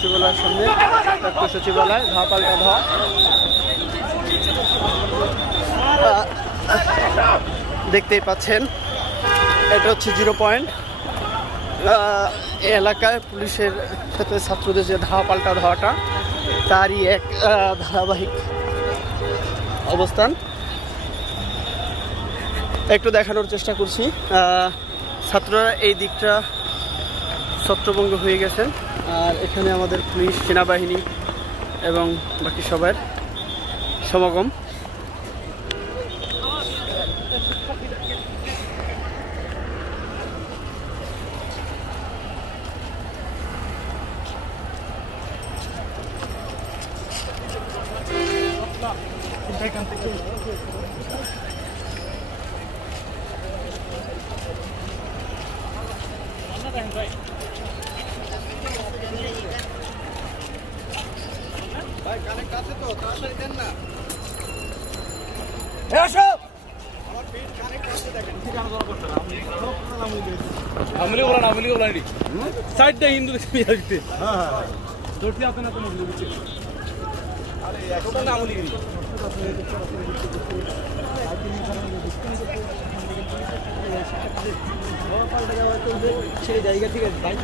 সচিবালয়ের সামনে সচিবালয় ধোয়া পাল্টা ধোয়া। দেখতেই পাচ্ছেন এটা হচ্ছে 0 পয়েন্ট। এই এলাকায় পুলিশের সাথে ছাত্রদের যে ধাওয়া পাল্টা ধাওয়াটা তারই এক ধারাবাহিক অবস্থান একটু দেখানোর চেষ্টা করছি। ছাত্ররা এই দিকটা ছত্রভঙ্গ হয়ে গেছেন, আর এখানে আমাদের পুলিশ, সেনাবাহিনী এবং বাকি সবার সমাগম। সেই জায়গা থেকে বাইক